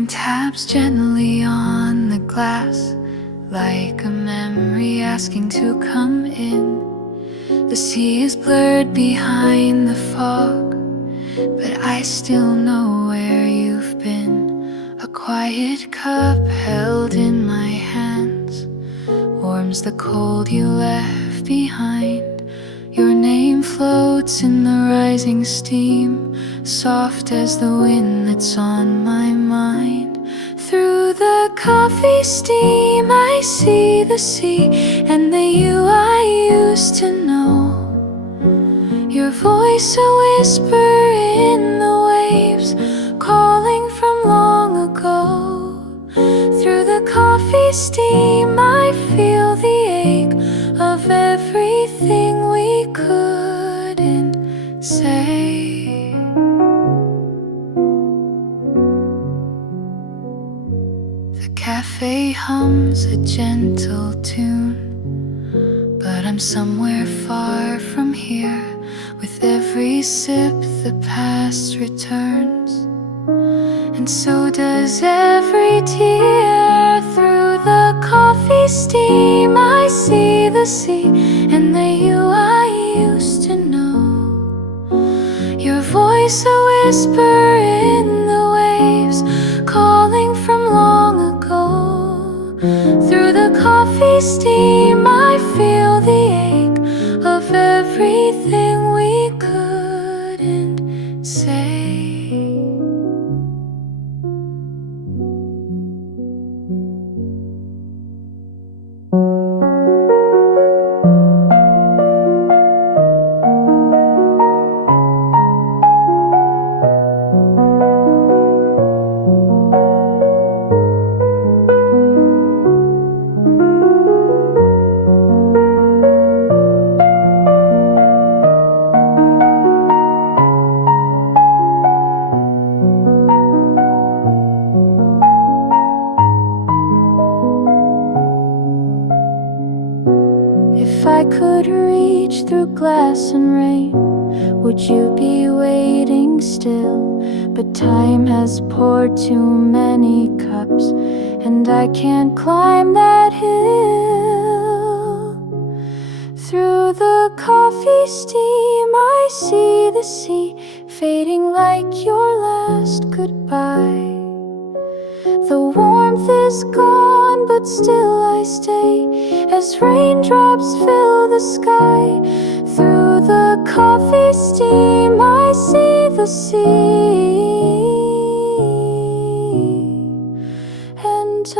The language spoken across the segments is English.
rain taps gently on the glass, like a memory asking to come in. The sea is blurred behind the fog, but I still know where you've been. A quiet cup held in my hands warms the cold you left behind. Your name floats in the rising steam, soft as the wind that's on my mind. Through the coffee steam I see the sea and the you I used to know. Your voice a whisper in the waves, calling from long ago. Through the coffee steam I feel the ache of everything we couldn't say. The cafe hums a gentle tune, but I'm somewhere far from here. With every sip the past returns, and so does every tear. Through the coffee steam I see the sea and the you I used to know. Your voice a whisper in the waves, calling from long ago. Through the coffee steam I feel the ache of everything we couldn't say. If I could reach through glass and rain, would you be waiting still? But time has poured too many cups, and I can't climb that hill. Through the coffee steam I see the sea, fading like your last goodbye. The warmth is gone, but still I stay as raindrops fill the sky. Through the coffee steam I see the sea, and I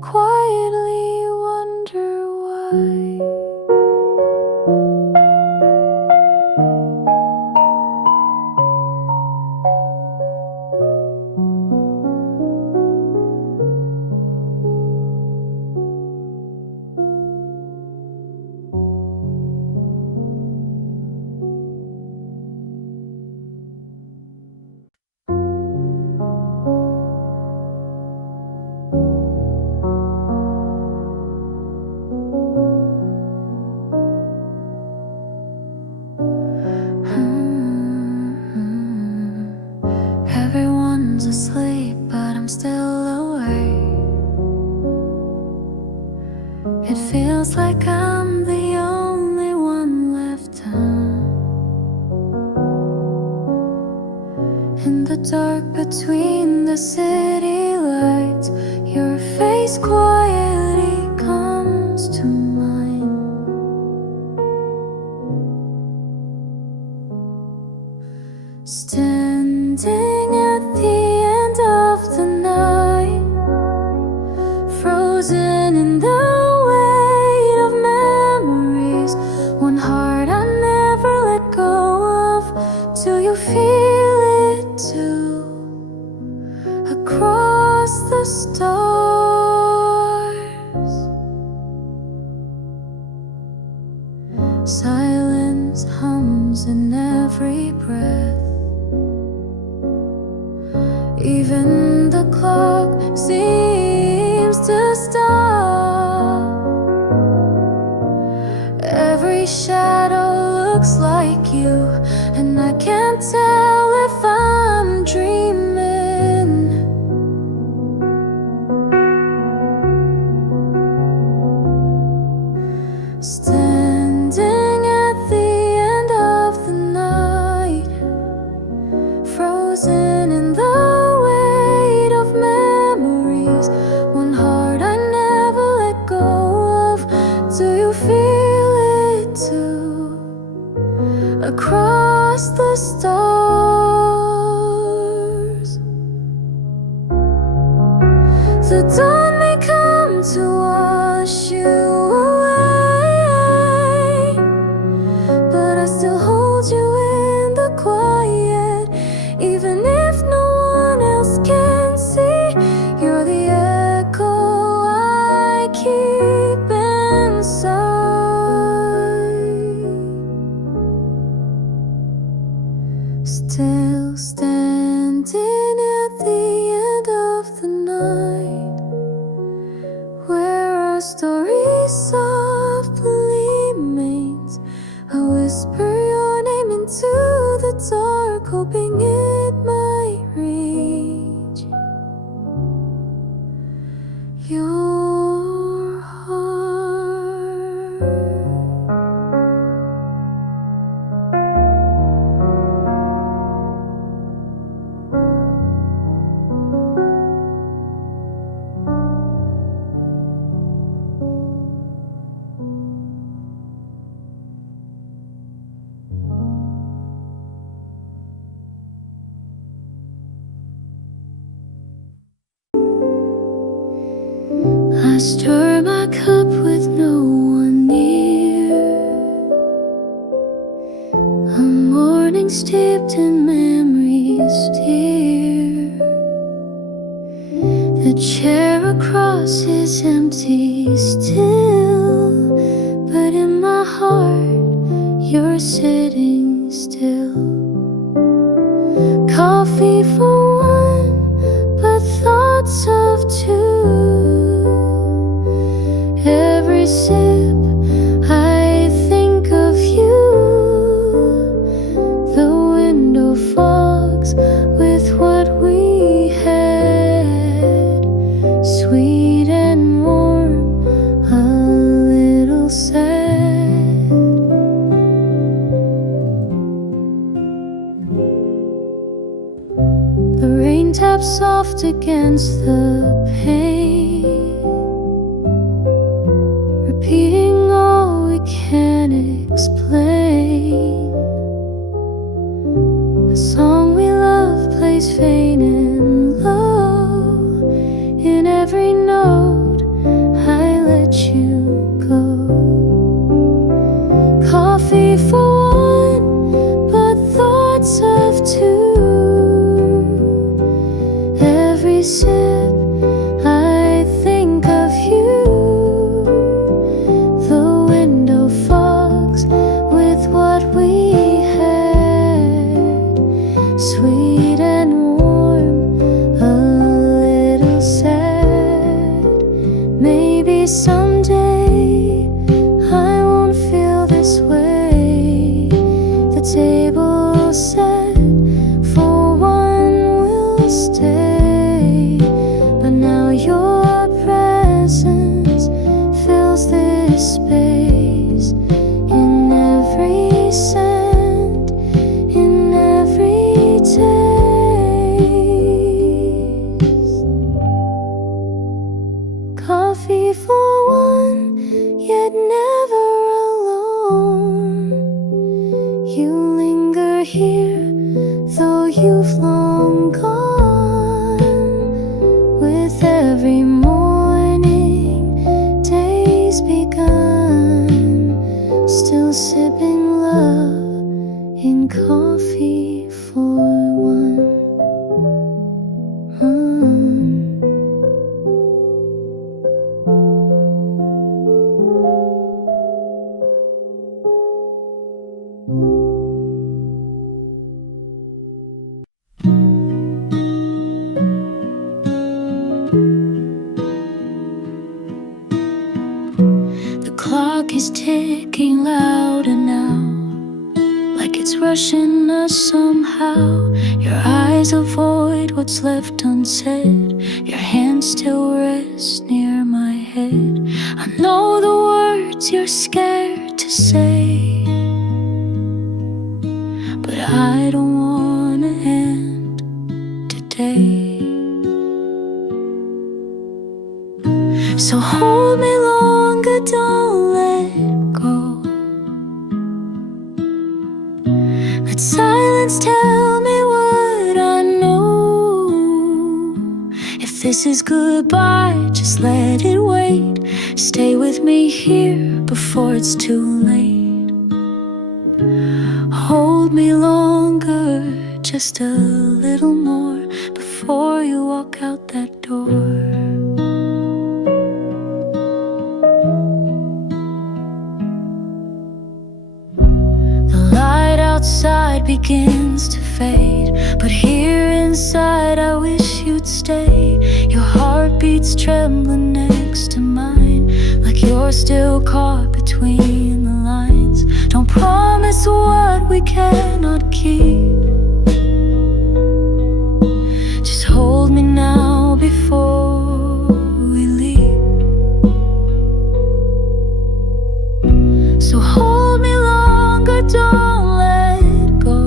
quietly wonder why. Everyone's asleep, but I'm still awake. It feels like I'm the only one left in the dark between the city lights. Your face quietly comes to mind. Standing at the end of the night, frozen in the weight of memories, one heart I never let go of. Do you feel it too? Across the stars, silence hums in every breath. Even the clock seems to stop. Every shadow looks like you, and I can't tell if I'm Still standing at the end of the night, where our story softly remains. I whisper your name into the dark, hoping it might reach your heart. I stir my cup with no one near, a morning steeped in memories dear. The chair across is empty still, but in my heart you're sitting still. Coffee for one, but thoughts of two. Every sip I think of you. The window fogs with what we had, sweet and warm, a little sad. The rain taps soft against the pane, repeating all we can't explain. A song we love plays faint and low. In every note I let you go. Coffee for one, but thoughts of two. Every sip I think of you. The window fogs with what we had, sweet and warm, a little sad. Maybe someday I won't feel this way. The table set for one will stay, but now your presence fills this space. In every scent, in every taste. Coffee for one, yet never alone. You linger here, though you've long gone. With every morning, day's begun. Still sipping love in coffee for one. The clock is ticking louder now, like it's rushing us somehow. Your eyes avoid what's left unsaid. Your hand still rests near my head. I know the words you're scared to say, but I don't wanna end today. So hold me longer, don't let go. Let silence tell me what I know. If this is goodbye, just let it wait. Stay with me here before it's too late. Hold me longer, just a little more, before you walk out that door. outside begins to fade, but here inside I wish you'd stay. Your heartbeat's trembling next to mine, like you're still caught between the lines. Don't promise what we cannot keep. Just hold me now before we leave. So hold me longer, don't let go.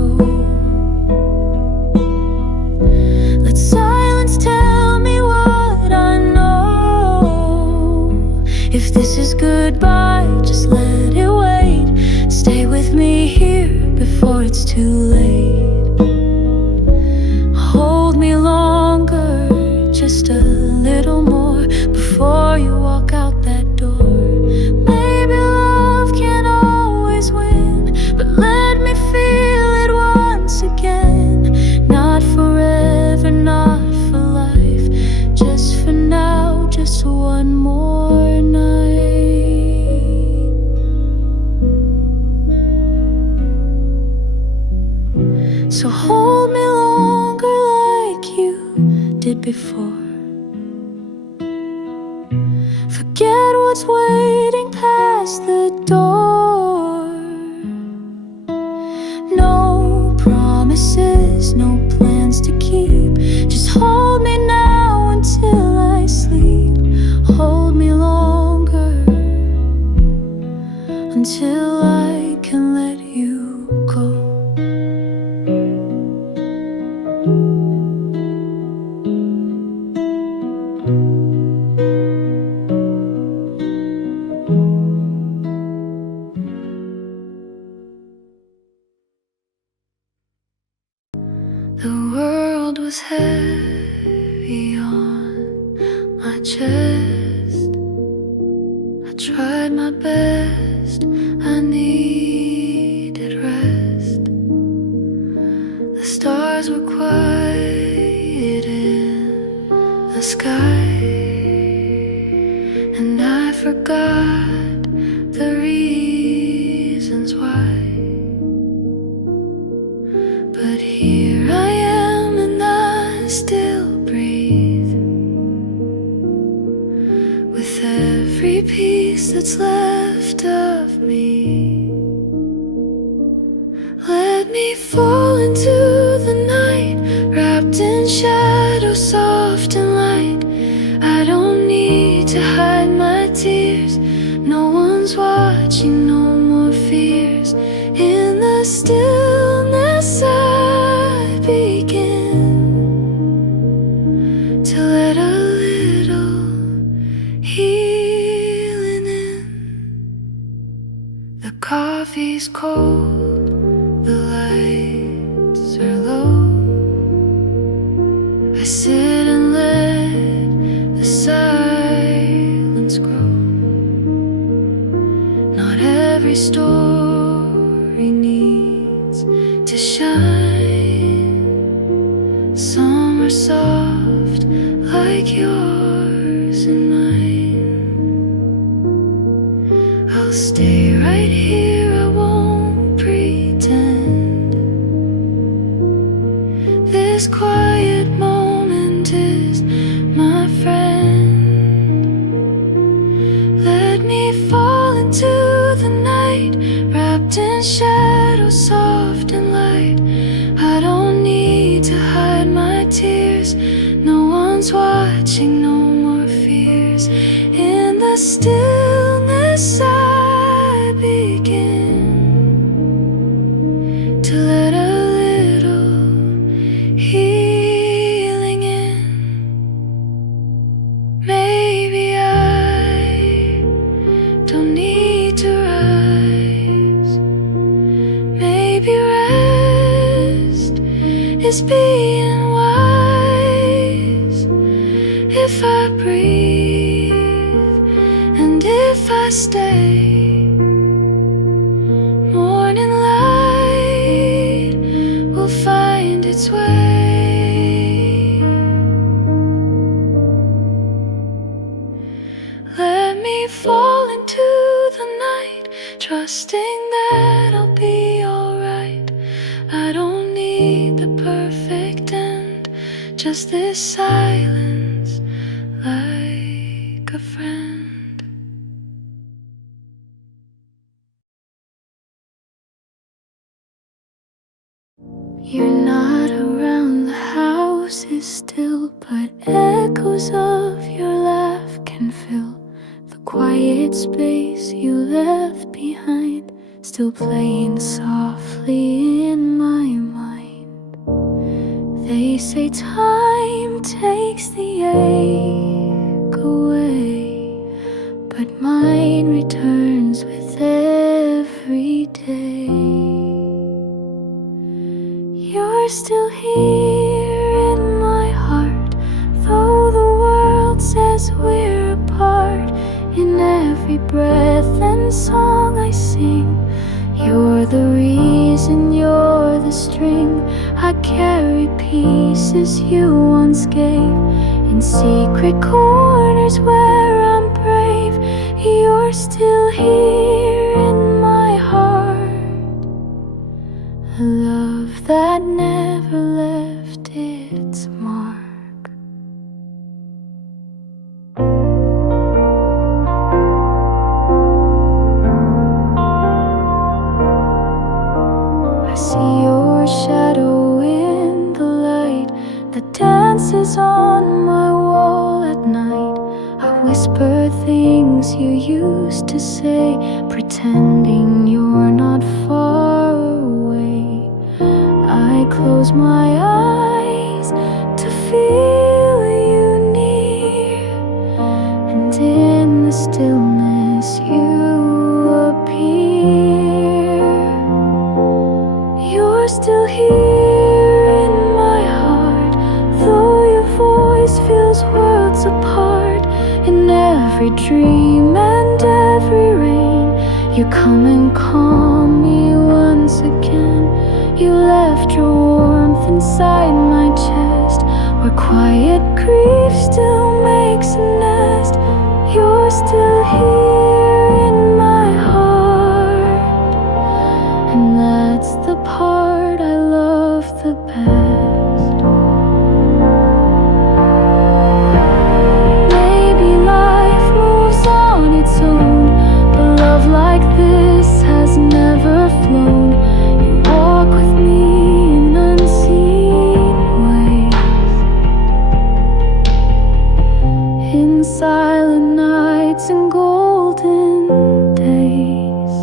Let silence tell me what I know. If this is goodbye, just let it wait. Stay with me here before it's too late. Hold me longer, just a little more, before you walk out that door. Maybe love can't always win, but let me feel it once again. Not forever, not for life, just for now, just one more night. So hold me longer like you did before. Forget what's waiting past the door. No promises, no plans to keep. Just hold me now until I sleep. Hold me longer until I can let you go. The world was heavy on my chest. I tried my best, I needed rest. The stars were quiet in the sky, and I forgot the reasons why. But here I am and I still breathe, with every piece that's left of me. Let me fall into the night, wrapped in shadows soft and light. I don't need to hide my tears, no one's watching, no more fears. In the stillness I begin to let a little healing in. The coffee's cold, the lights are low. I sit and let the silence grow. Not every story needs to shine. Some are soft like yours and mine. I'll stay right here, I won't pretend. This quiet moment is my friend. Let me fall into the night, wrapped in shadows soft and light. I don't need to hide my tears, no one's watching, no more fears. In the stillness I begin to let a little healing in. Maybe I don't need to rise. Maybe rest is being wise. If I breathe and if I stay, morning light will find its way. Let me fall into the night, trusting that I'll be alright. I don't just this silence like a friend. You're not around, the house is still, but echoes of your laugh can fill the quiet space you left behind, still playing softly in my mind. They say time takes the ache away, but mine returns with every day. You're still here in my heart, though the world says we're apart. In every breath and song I sing, you're the reason, you're the string. I carry pieces you once gave in secret corners where I'm brave. You're still here in my heart, a love that never left its mark. I see your shadow in the light that dances on my wall at night. I whisper things you used to say, pretending you're not far away. I close my eyes to feel you near, and in the stillness you appear. You're still here in my heart, though your voice feels worlds apart. In every dream and every rain, you come and calm me once again. You left your warmth inside my chest, where quiet grief still makes a nest. You're still here in my heart, and that's the part I love the best. Maybe life moves on its own, but love like this has never flown. You walk with me in unseen ways, in silent nights and golden days.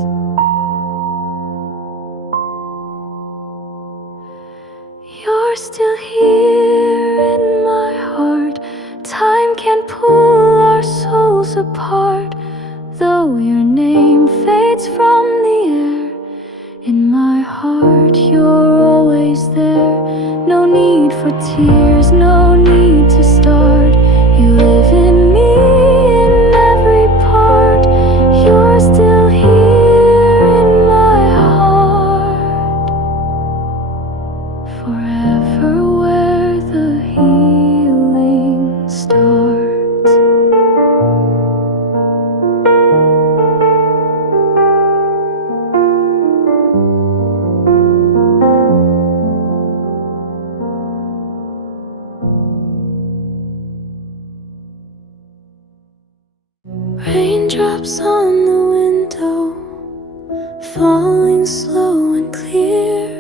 You're still here in my heart. Time can't pull our souls apart, though your name fades from the air. In my heart you're always there. No need for tears, no need to start. You live in me in every part. You're still here in my heart, forever where the healing starts. Raindrops on the window, falling slow and clear,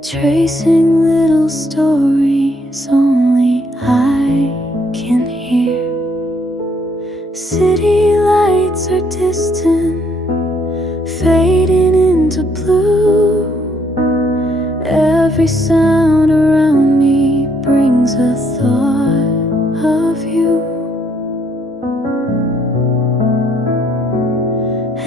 tracing little stories only I can hear. City lights are distant, fading into blue. Every sound around me brings a thought of you.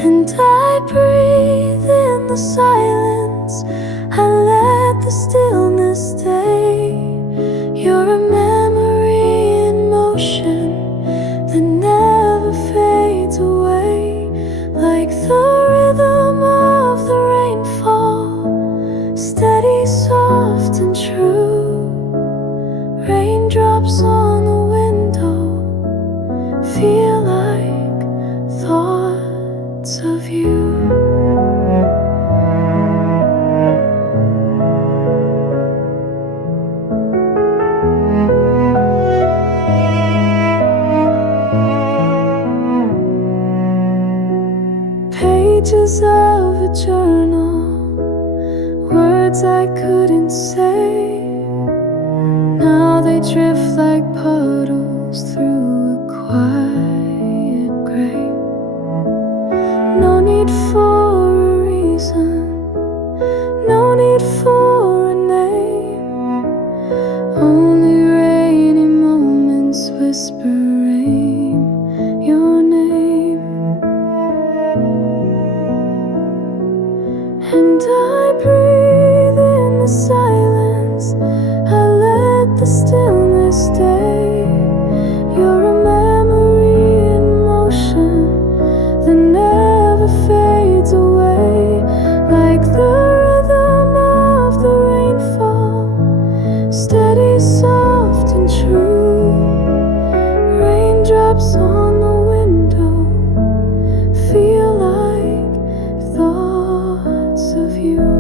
And I breathe in the silence, I let the stillness stay. You're a memory in motion that never fades away, like the rhythm of the rainfall, steady, soft and true. Raindrops on the window feel like thoughts of you. couldn't say. Now they drift like puddles through a quiet grave. No need for a reason, no need for a name. Only rainy moments whispering your name. And I breathe in the silence, I let the stillness stay. You're a memory in motion that never fades away. Like the rhythm of the rainfall, steady, soft and true. Raindrops on the window feel like thoughts of you.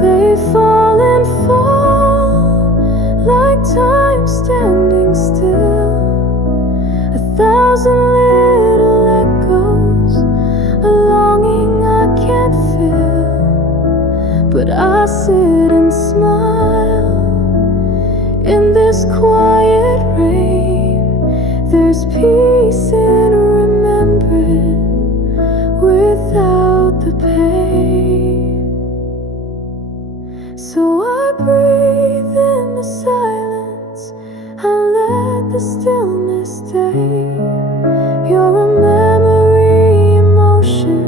They fall and fall like time standing still. 1,000 little echoes, a longing I can't feel. But I sit and smile in this quiet rain. There's peace in remembering without the pain. So I breathe in the silence, I let the stillness stay. You're a memory in motion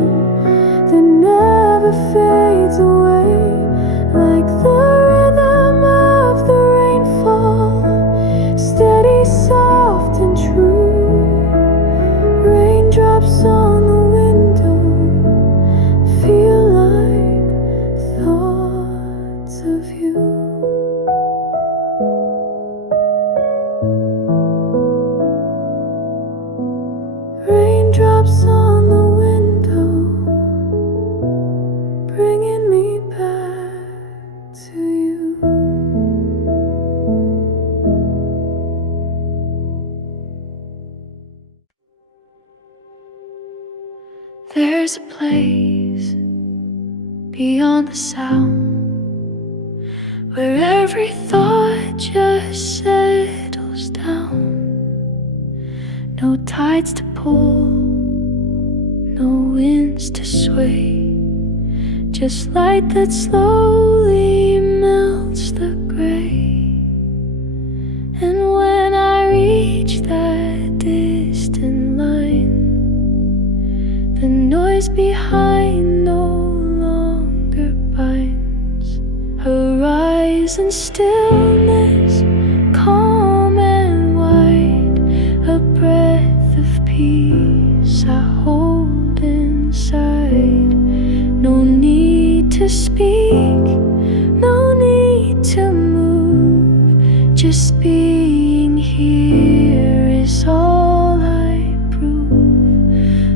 that never fades away. Like the rhythm of the rainfall, steady, soft and true. Raindrops on the window feel like thoughts of you. Raindrops on the window, bringing me back to you. There's a place beyond the sound where every thought just settles down. No tides to pull, no winds to sway, just light that slowly melts the gray. And when I reach that distant line, the noise behind no longer binds. Horizon stillness, calm and wide, a breath of peace I hold inside. No need to speak, no need to move, just being here is all I prove.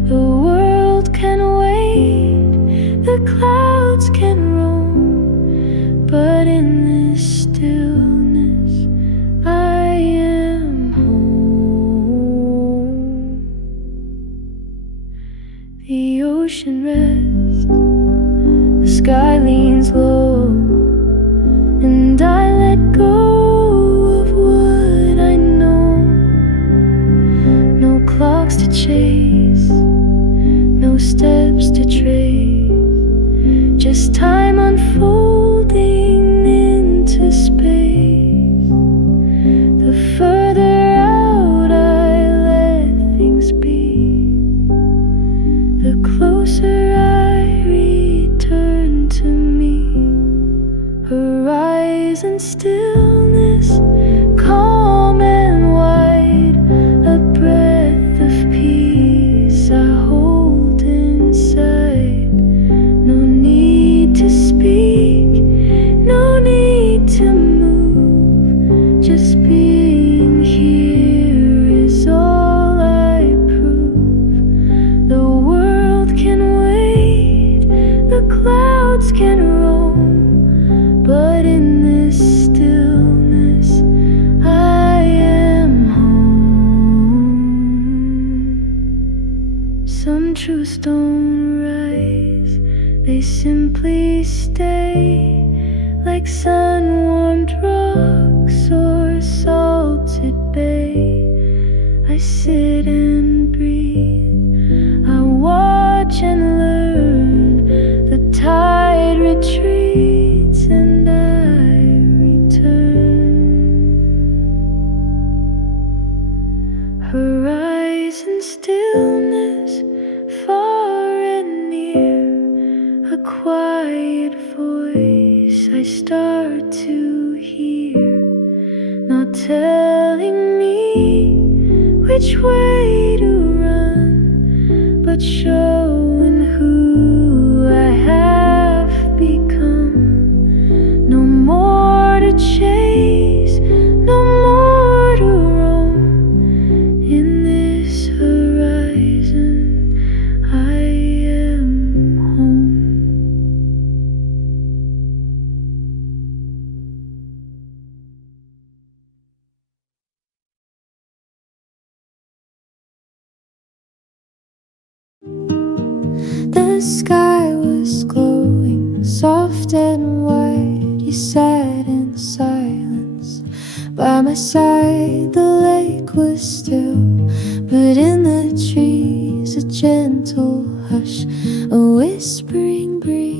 The world can wait, the clouds can roam, but in this stillness I am home. The ocean rests, the sky leans low, and I let go of what I know. No clocks to chase, no steps to trace, just time unfolding into space. The further out I let things be, the closer I return to me. Horizon stillness, calm and wide, a breath of peace I hold inside. No need to speak, no need to move, just being here is all I prove. The world can wait, the clouds can roam, but in this stillness I am home. Some truths don't rise, they simply stay. like sun-warmed rocks or salted bay. I sit and breathe, I watch and learn. The tide retreats and I return. Horizon stillness, far and near, a quiet voice I start to hear, not telling me which way to run, but showing who I have become. No more to chase, no more to roam. In this horizon I am home. The sky was glowing, soft and white. You sat in silence by my side. The lake was still, but in the trees a gentle hush, a whispering breeze.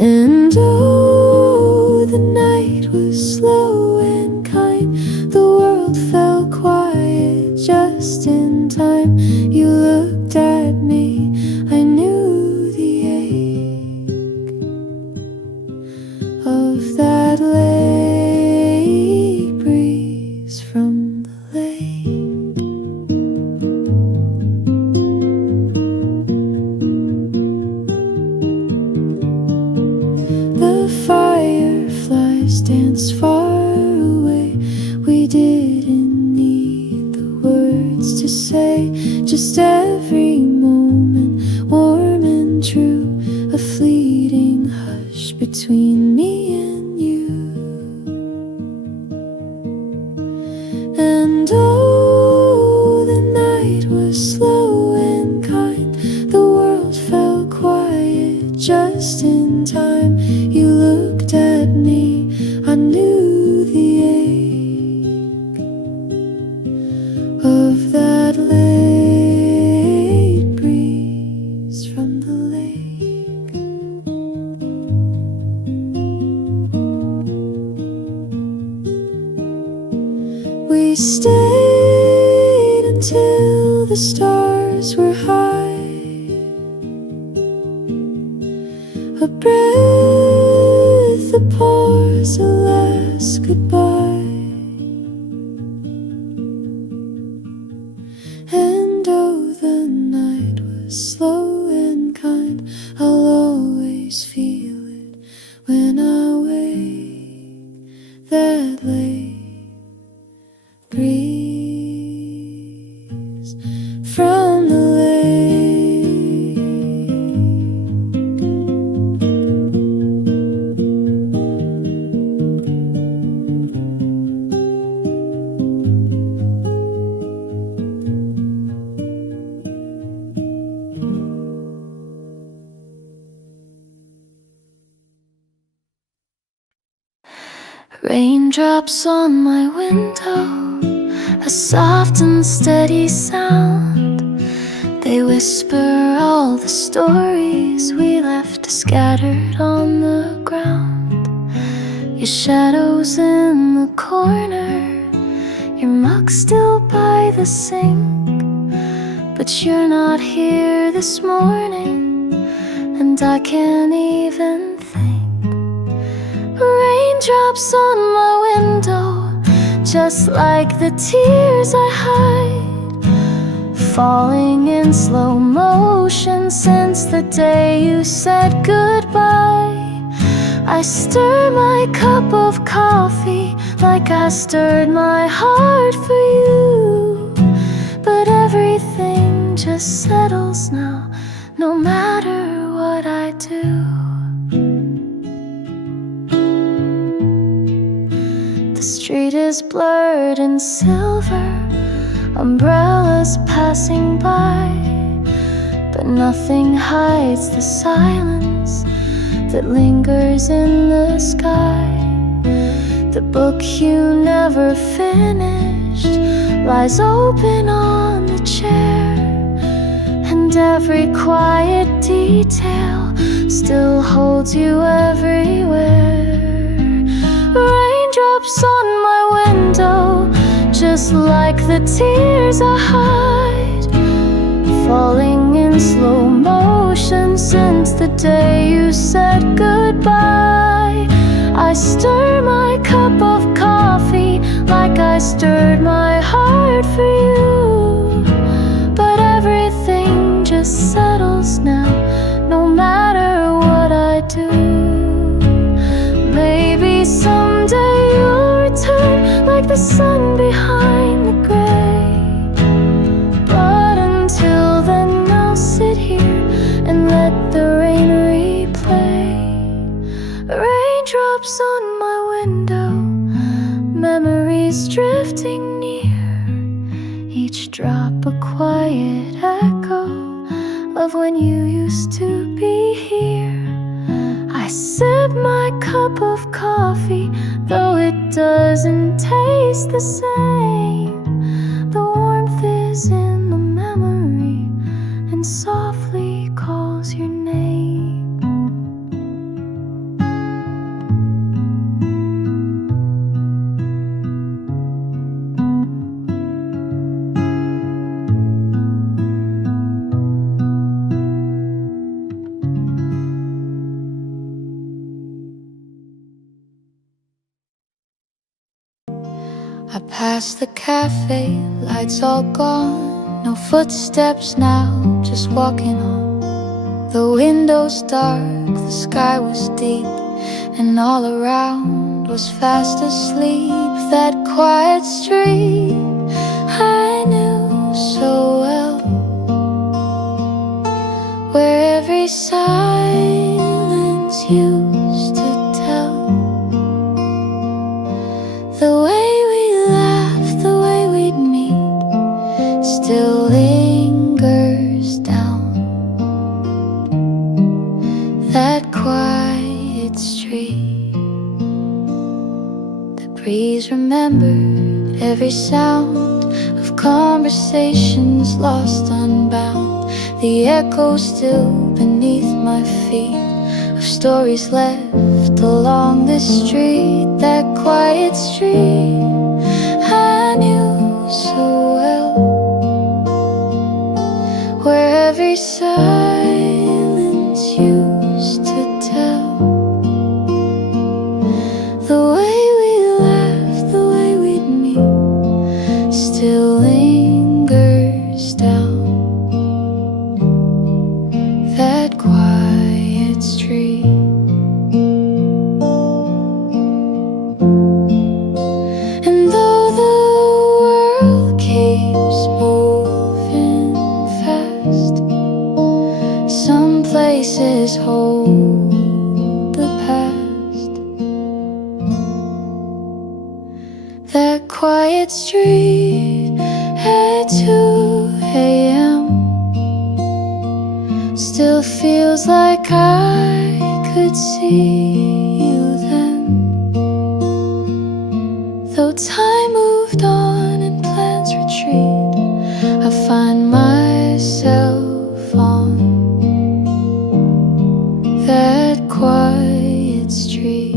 And oh, the night was slow and kind. The world fell quiet just in time. You looked at me, I knew the ache of that lake breeze from the lake. The fireflies danced far away. We didn't need the words to say, just every moment warm and true, a fleeting hush between me and you. And oh, the night was slow and kind. The world fell quiet just in time. You looked at me, I knew the ache of that late breeze from the lake. We stayed until the stars were high. A breath, a pause, a last goodbye. And oh, the night was slow and kind. I'll always feel it when I wake. That late breeze from the lake. Raindrops on my window, a soft and steady sound. They whisper all the stories we left scattered on the ground. Your shadow's in the corner, your mug still by the sink. But you're not here this morning, and I can't even think. Raindrops on my window, just like the tears I hide, falling in slow motion since the day you said goodbye. I stir my cup of coffee like I stirred my heart for you, but everything just settles now, no matter what I do. The street is blurred in silver, umbrellas passing by, but nothing hides the silence that lingers in the sky. The book you never finished lies open on the chair, and every quiet detail still holds you everywhere. Raindrops on my window, just like the tears I hide, falling in slow motion since the day you said goodbye. I stir my cup of coffee like I stirred my heart for you, but everything just settles now, no matter what I do. Maybe someday you'll return like the sun behind the gray, but until then I'll sit here and let the rain replay. Raindrops on my window, memories drifting near, each drop a quiet echo of when you used to be here. I sip my cup of coffee, though it doesn't taste the same. The warmth is in the memory and softly calls your name. I passed the cafe, lights all gone, no footsteps now, just walking on. The windows dark, the sky was deep, and all around was fast asleep. That quiet street I knew so well, where every silence used to tell the way still lingers down that quiet street. The breeze remembered every sound of conversations lost unbound, the echo still beneath my feet of stories left along the street. That quiet street I knew so well, where every silence used to tell the way we laughed, the way we'd meet, still lingers down that quiet street. And though the world keeps moving, some places hold the past. That quiet street at 2 a.m. still feels like I could see you then. Though time moved on and plans retreat, I find myself on that quiet street.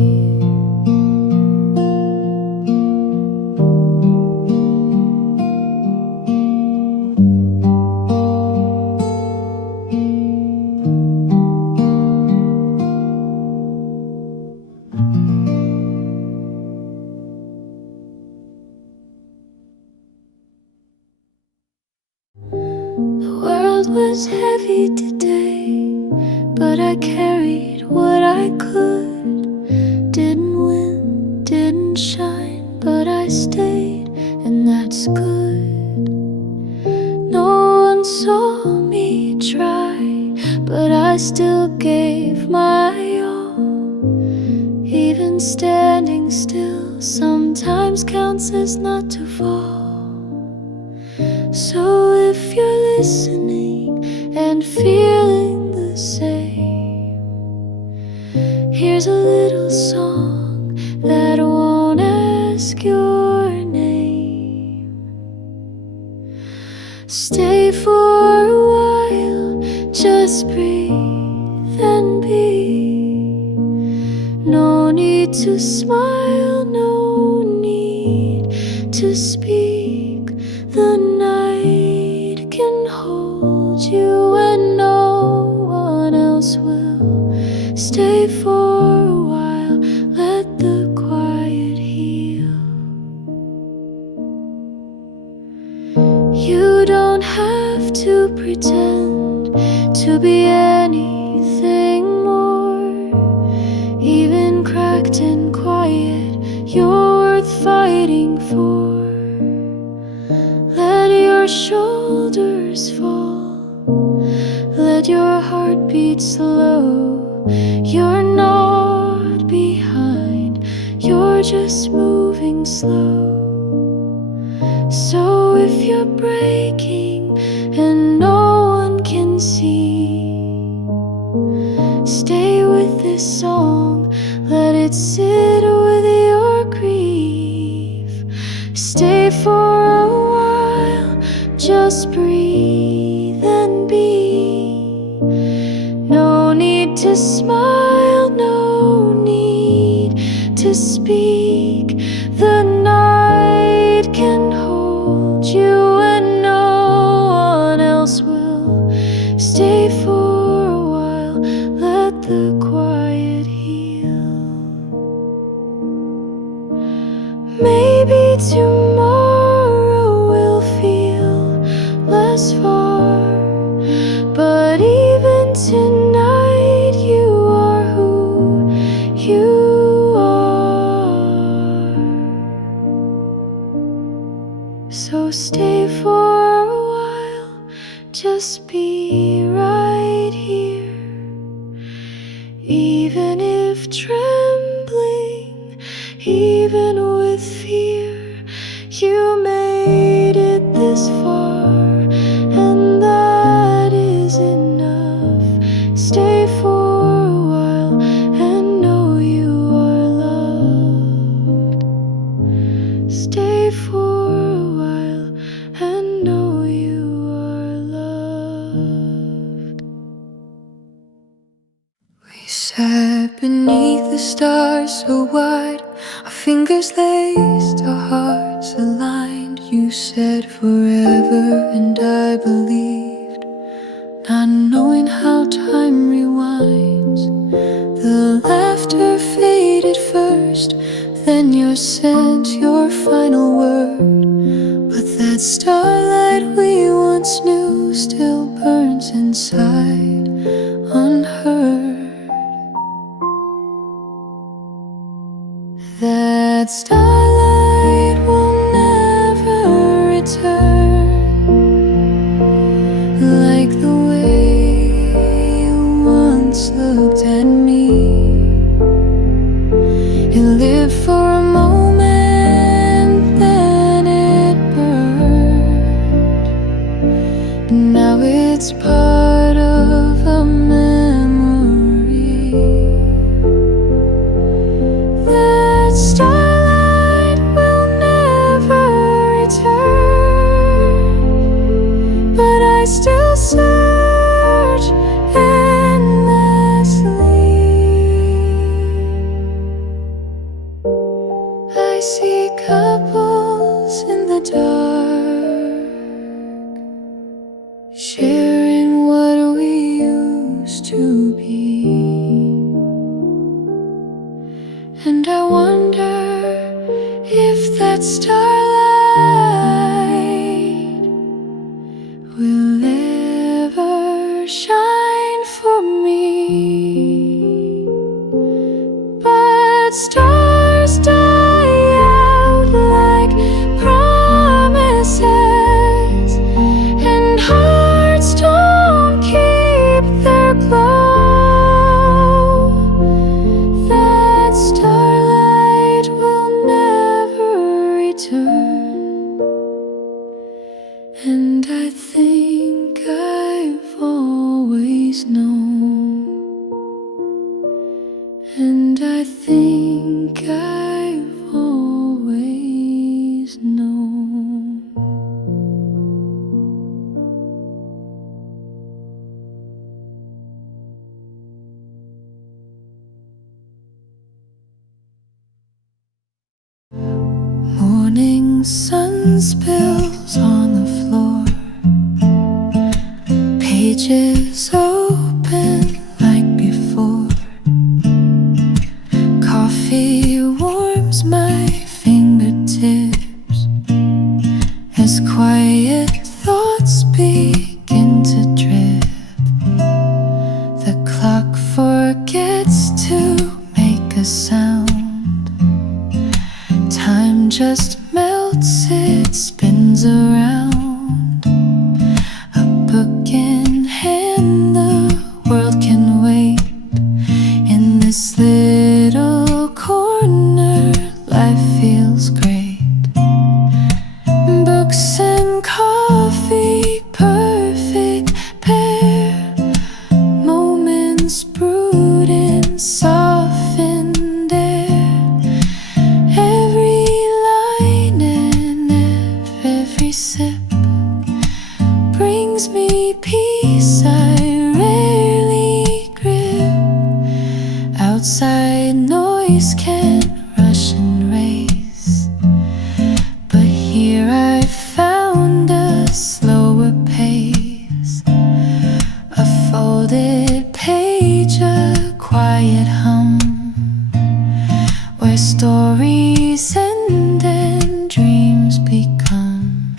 The world was heavy today, but I carried what I could. Didn't win, didn't shine, but I stayed, and that's good. No one saw me try, but I still gave my all. Even standing still sometimes counts as not to fall. So if you're listening and feeling the same, Here's a little song that won't ask your name. Stay for a while, just breathe and be. No need to smile, no need to speak. The night can hold you when no one else will. Stay for a while, let the quiet heal. You don't have to pretend to be anything more. Even cracked and quiet, you're worth fighting for. Let your shoulders fall, let your heart beat slow. You're not behind, you're just moving slow. So if you're breaking and no one can see, stay with this song, let it sit with your grief. Stay for a while, just breathe and be. No need to smile, no need to speak. The night can hold you and no one else will. Stay for a while, let the quiet heal. Maybe tomorrow will feel less far, but even tonight you are who you are. So stay for a while, just be right here. Even if trembling, even with fear, you made it this far, and that is enough. Stay for a while and know you are loved. Stay for a while and know you are loved. We sat beneath the stars so wide, our fingers laced, our hearts aligned. You said forever and I believed, not knowing how time rewinds. The laughter faded first, then your scent, your final word. But that starlight we once knew still burns inside, unheard. That starlight will never return, like the way you once looked at me. It lived for a moment, then it burned. Now it's part of a memory. That starlight will never return, but I still search endlessly. I see couples in the dark, sharing what we used to be. And I wonder if that starlight will ever shine for me. But stars die out like promises, and hearts don't keep their glow. That starlight will never return, and I think I've always known And I think I've always known. Morning sun spills on the floor, pages open like before. Coffee warms my fingertips as quiet thoughts begin to drip. The clock forgets to make a sound. Time just melts, it spins around. A book in hand, the world can wait. In this little corner, life feels great. Books and coffee, perfect pair. Moments brewed in softened air. Every line and every sip brings me peace I rarely grip. Outside noise can rush and race, but here I found a slower pace. A folded page, a quiet hum, where stories end and dreams become.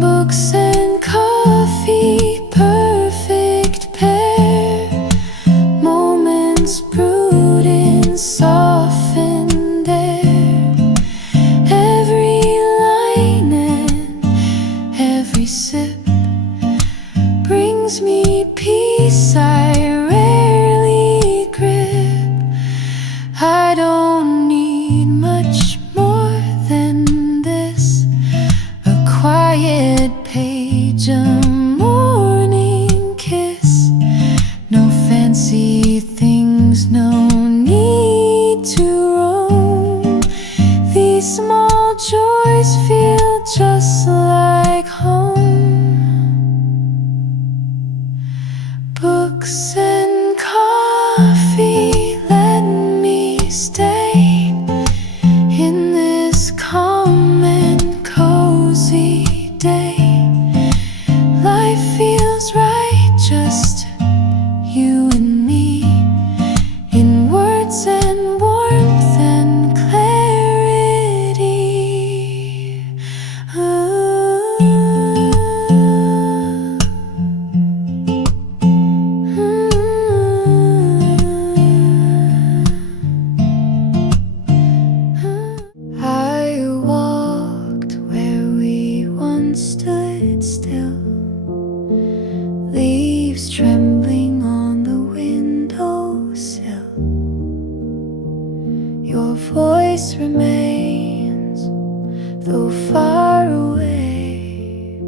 Books and coffee, perfect pair. Moments brewed in softened air. Every line and every sip brings me peace I rarely grip. I don't need much more than this. A quiet page, a morning kiss. No fancy things, no need to roam. These small joys feel just like home. Books and coffee, let me stay in this calm and cozy day. Life feels right, just you and me, in words and warmth and clarity. I walked where we once stood still, leaves trembling on the windowsill. Your voice remains, though far away,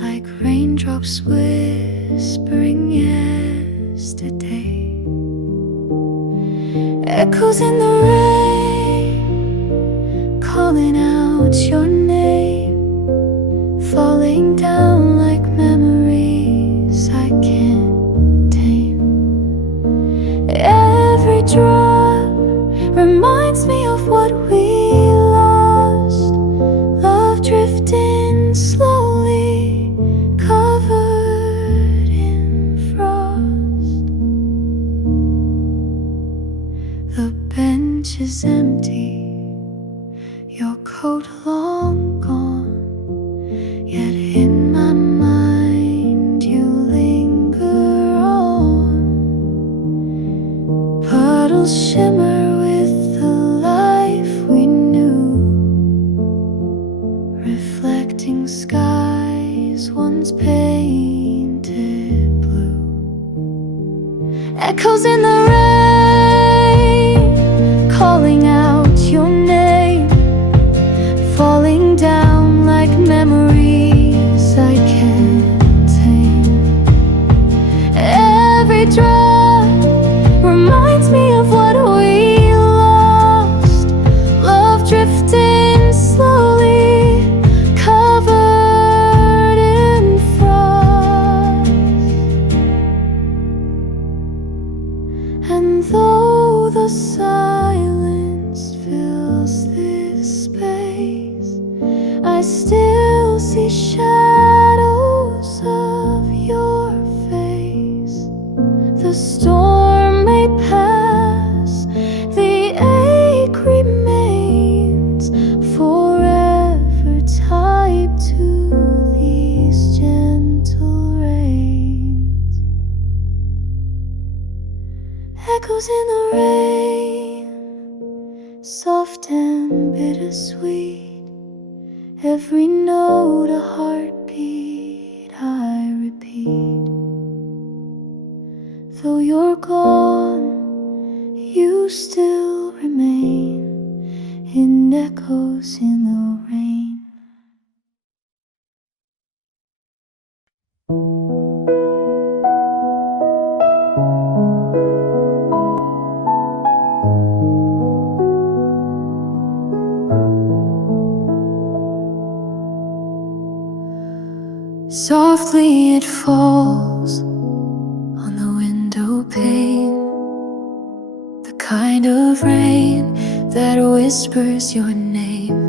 like raindrops whispering yesterday. Echoes in the rain, calling out your name, falling down like memories I can't tame. Every drop reminds me of what we lost. Love drifting slowly, covered in frost. The bench is empty, your coat long gone, yet in my mind you linger on. Puddles shimmer with the life we knew, reflecting skies once painted blue. Echoes in the rain, calling out your name, falling down like memories I can't tame. Every drop reminds Even though the silence fills this space, I still see shadows of your face. The storm may pass, the ache remains, forever tied to these gentle rains. Echoes in the rain, soft and bittersweet. Every note a heartbeat I repeat. Though you're gone, you still remain in echoes in the rain. Softly it falls on the window pane, the kind of rain that whispers your name.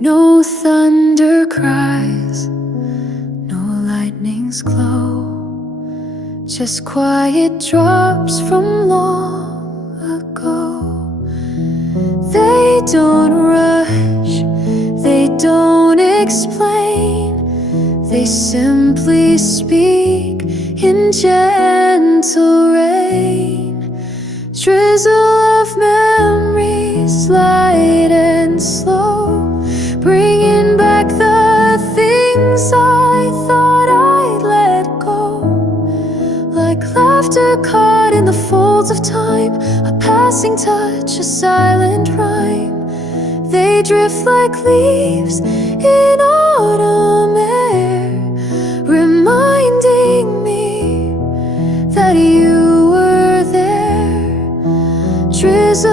No thunder cries, no lightning's glow, just quiet drops from long ago. They don't rush, they don't explain, they simply speak in gentle rain. Drizzle of memories, light and slow, bringing back the things I thought I'd let go. Like laughter caught in the folds of time, a passing touch, a silent rhyme. They drift like leaves in autumn air, reminding me that you were there. Drizzle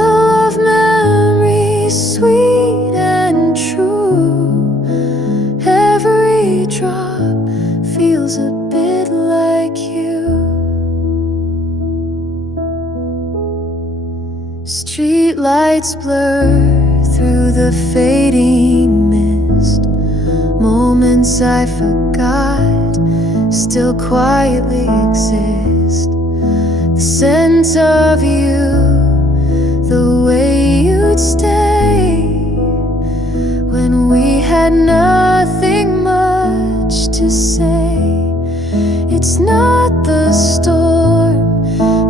of memories, sweet and true. Every drop feels a bit like you. Street lights blur through the fading mist. Moments I forgot still quietly exist. The scent of you, the way you'd stay when we had nothing much to say. It's not the storm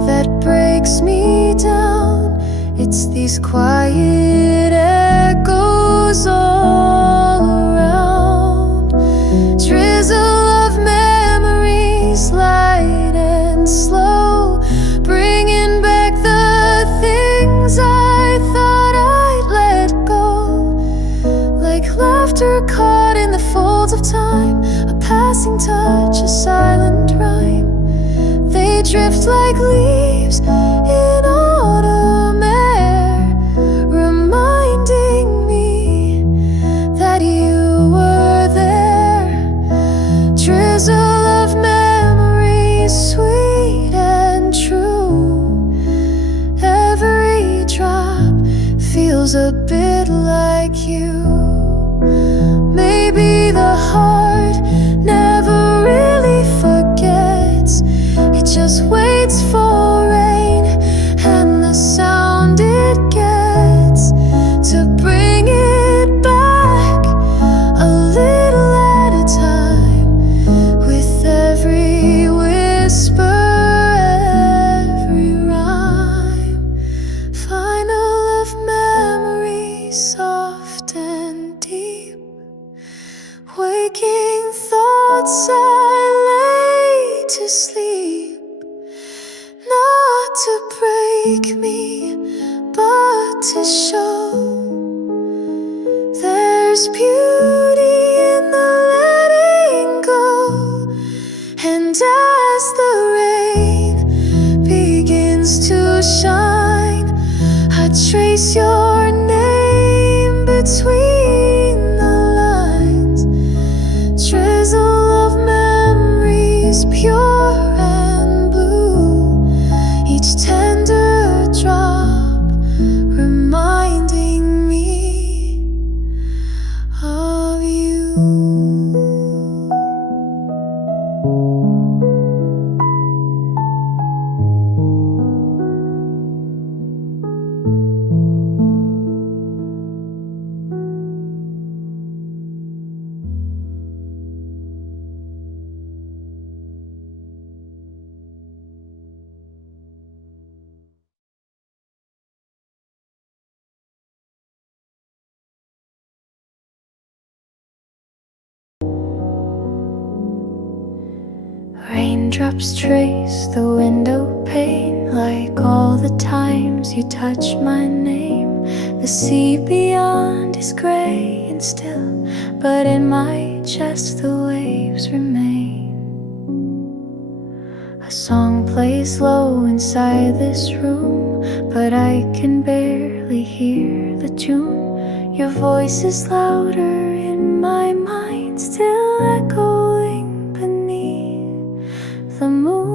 that breaks me down, it's these quiet echoes all around. Drizzle of memories, light and slow, bringing back the things I thought I'd let go. Like laughter caught in the folds of time, a passing touch, a silent rhyme. They drift like leaves in autumn air, reminding me that you were there. Drizzle of memories, sweet and true. Every drop feels a bit like you. Maybe the heart never really forgets, it just waits for rain and the sound it gets to bring it back a little at a time. With every whisper, every rhyme, final of memory, soft and deep. Waking thoughts I lay to sleep, not to break me, but to show there's beauty in the letting go. And as the rain begins to shine, I trace your name between the lines. Drizzle of memories, pure and blue, each Raindrops trace the window pane like all the times you touch my name. The sea beyond is gray and still, but in my chest the waves remain. A song plays low inside this room, but I can barely hear the tune. Your voice is louder in my mind, still echoing beneath the moon.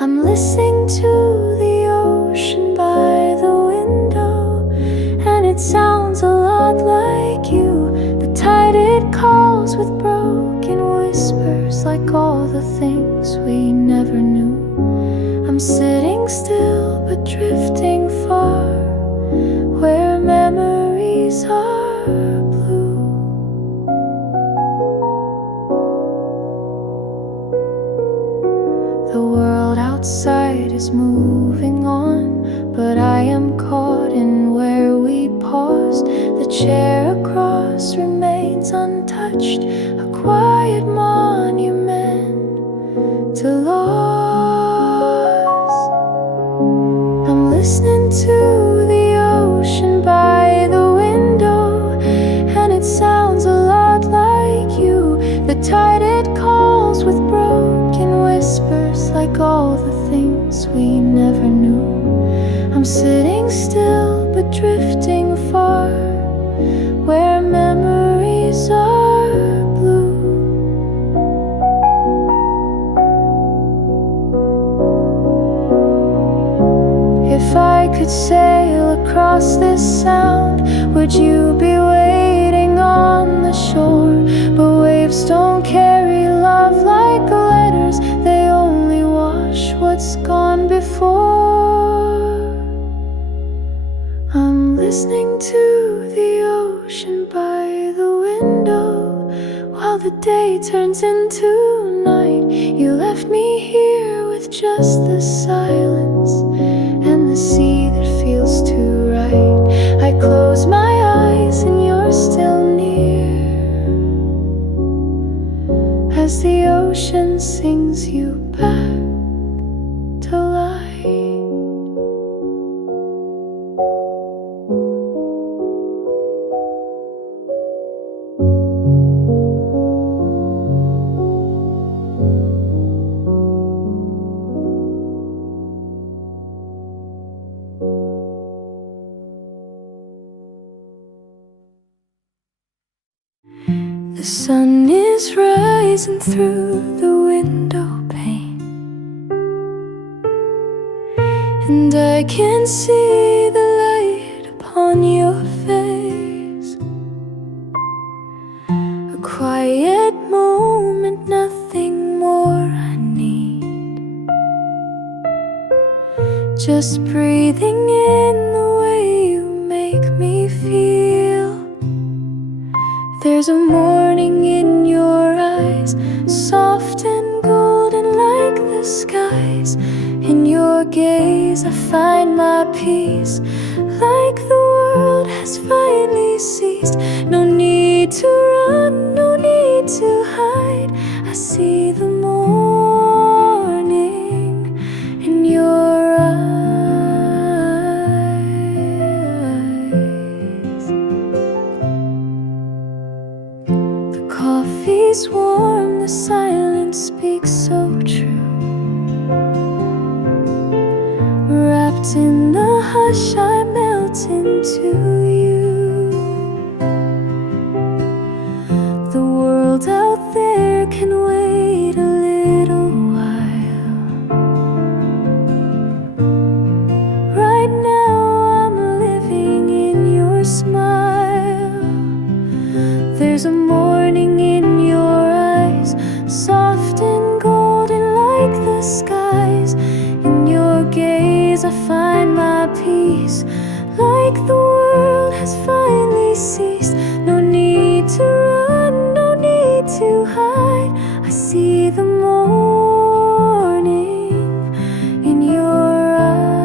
I'm listening to the ocean by the window, and it sounds a lot like you. The tide, it calls with broken whispers, like all the things we never knew. I'm sitting still but drifting far, where memories are blue. The world outside is moving on, but I am caught in where we paused. The chair across remains untouched, a quiet monument to loss. I'm listening to the ocean by the window, and it sounds a lot like you. The tide, it calls with broken whispers, like all the things we never knew. I'm sitting still but drifting far, where memories are blue. If I could sail across this sound, would you be waiting on the shore? But waves don't carry love like letters, they only wash what's gone before. I'm listening to the ocean by the window, while the day turns into night. You left me here with just the silence and the sea that feels too right. I close my eyes and you're still near, as the ocean sings you back to life. The sun is rising through the window pane, and I can see the light upon your face. A quiet moment, nothing more I need. Just breathing in the way you make me feel. There's a morning in your eyes, soft and golden like the skies. In your gaze I find my peace, like the world has finally ceased. No need to run, no need to hide. I see the morning in your eyes. The coffee's warm, the silence speaks so true. Wrapped in the hush, I melt into you. The world out there can wait a little while. Right now I'm living in your smile. There's a morning in your eyes, soft and golden like the skies. In your gaze I find my peace, like the world has finally ceased. No need to run, no need to hide. I see the morning in your eyes.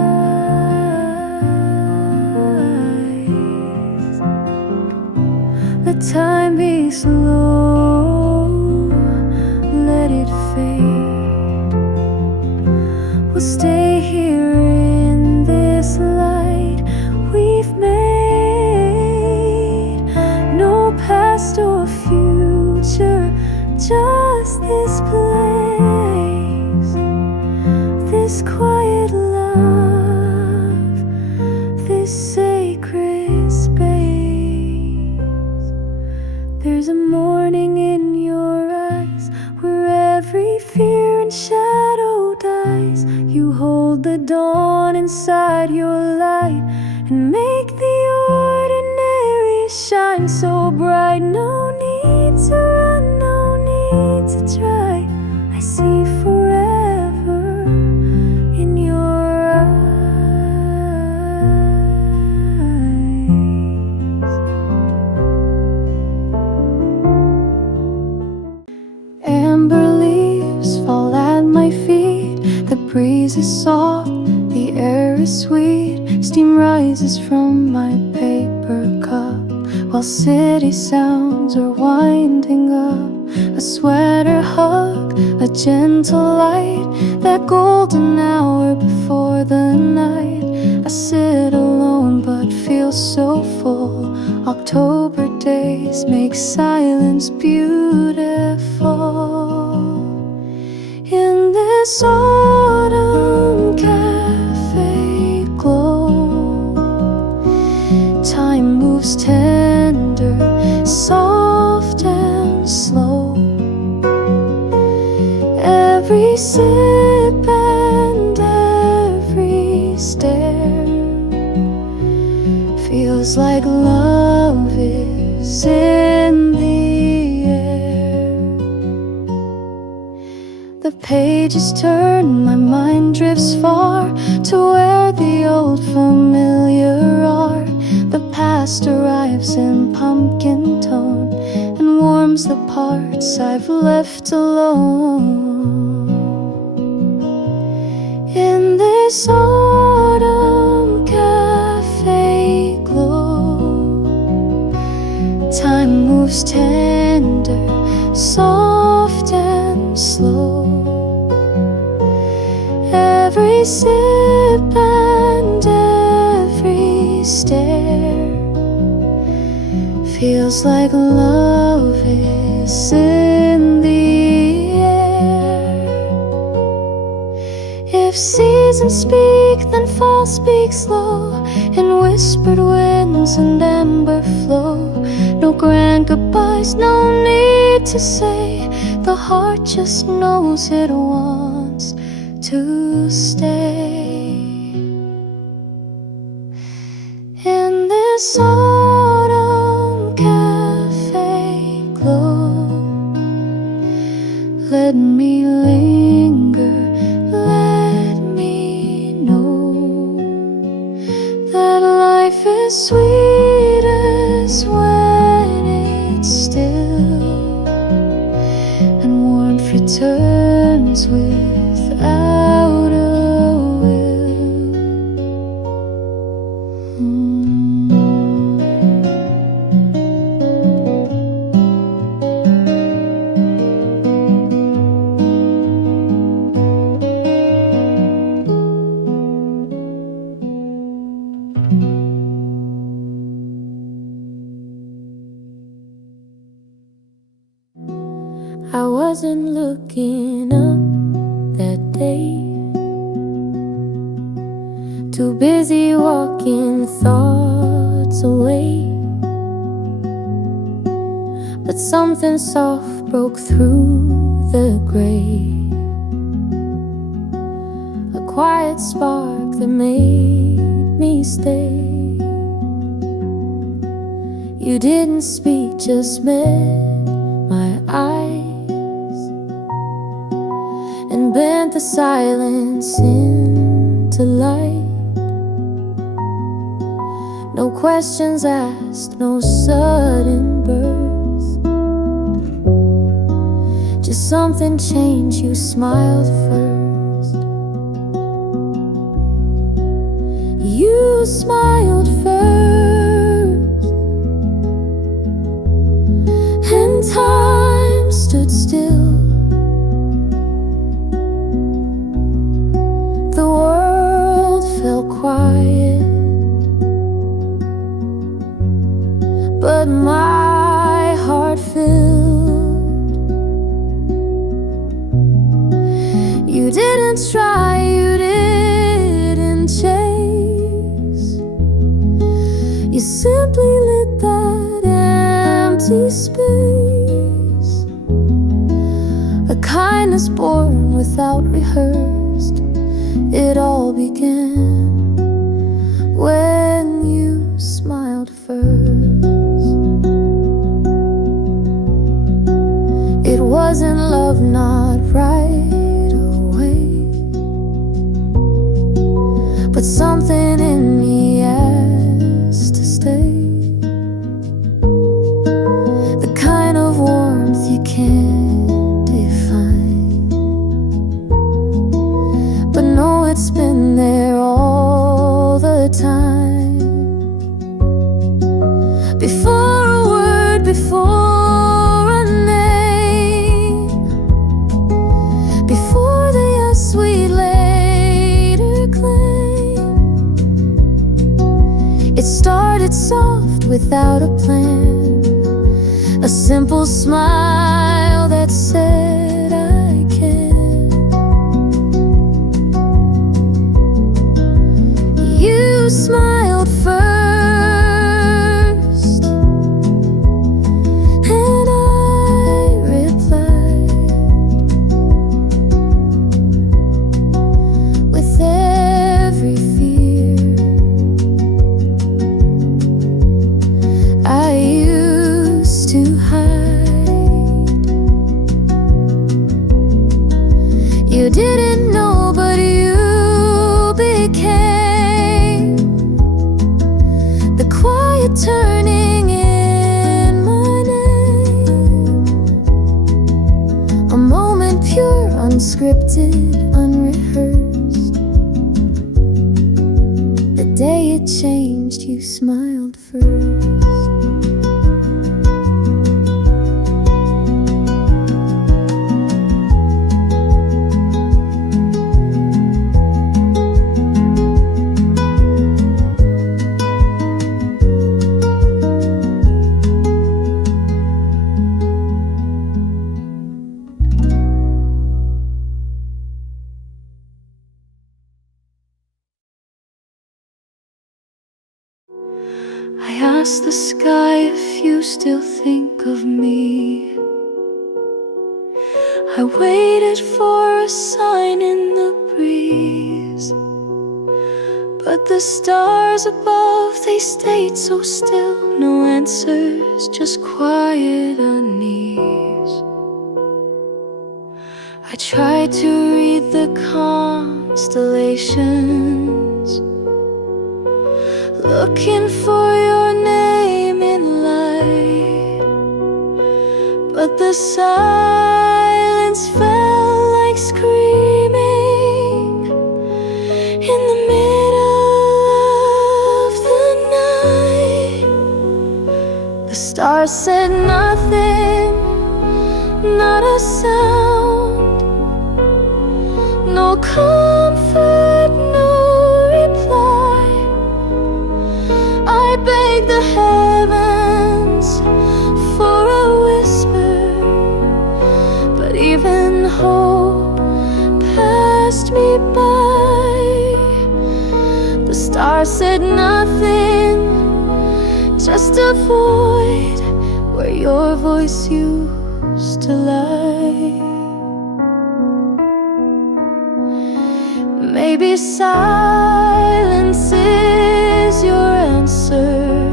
Let time be slow. We'll stay here in this light we've made. No past or future, just this place, this quiet love, this sacred space. There's a morning in your eyes where every fear and shadow dies. You hold the dawn inside your light and make the ordinary shine so bright. No need to run, no need to try. I see forever in your eyes. Amber leaves fall at my feet. The breeze is soft, the air is sweet. Steam rises from my paper cup while city sounds are winding up. A sweater hug, a gentle light, that golden hour before the night. I sit alone but feel so full. October days make silence beautiful. In this autumn cafe glow, time moves tender, soft and slow. Every sip and every stare feels like love is in the air. The pages turn, my mind drifts far to where the old familiar are. The past arrives in pumpkin tone and warms the parts I've left alone. In this autumn cafe glow, time moves tender, soft and slow. Every sip and every stare feels like love is in the air. If seasons speak, then fall speaks low, in whispered winds and amber flow. No grand goodbyes, no need to say. The heart just knows it wants to stay. In this autumn cafe glow, let me linger, let me know that life is sweetest when it's still, and warmth returns without a will. I wasn't looking up that day, too busy walking thoughts away. But something soft broke through the gray, a quiet spark that made me stay. You didn't speak, just met my eyes and bent the silence into light. No questions asked, no sudden burst, just something changed. You smiled first. You smiled first, and time stood still. without rehearsed. It all began when you smiled first. It wasn't love, not right away, but something in me asked to stay. The kind of warmth you can't define, but no, it's been there all the time. Before a word, before a name, before the yes we later claim. It started soft without a plan, a simple smile that said I can. You smiled first, and I replied with every fear. I used to hide. You didn't know, but you became the quiet turning in my name. A moment pure, unscripted, unrehearsed. The day it changed, you smiled first. I asked the sky if you still think of me. I waited for a sign in the breeze, but the stars above, they stayed so still. No answers, just quiet unease. I tried to read the constellations, looking for your name in light, but the silence felt like screaming in the middle of the night. The stars said nothing, not a sound, no comfort, no reply. I begged the heavens for a whisper, but even hope passed me by. The stars said nothing, just a void where your voice used to lie. Maybe silence is your answer,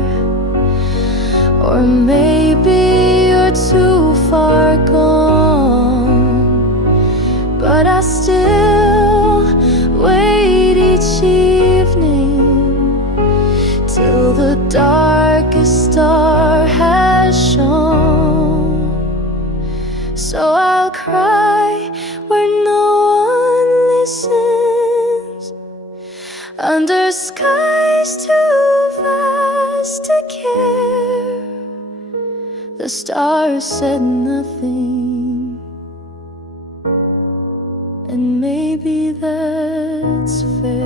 or maybe you're too far gone. But I still wait each evening till the darkest star has shone. So I'll cry where no one listens, under skies too vast to care. The stars said nothing, and maybe that's fair.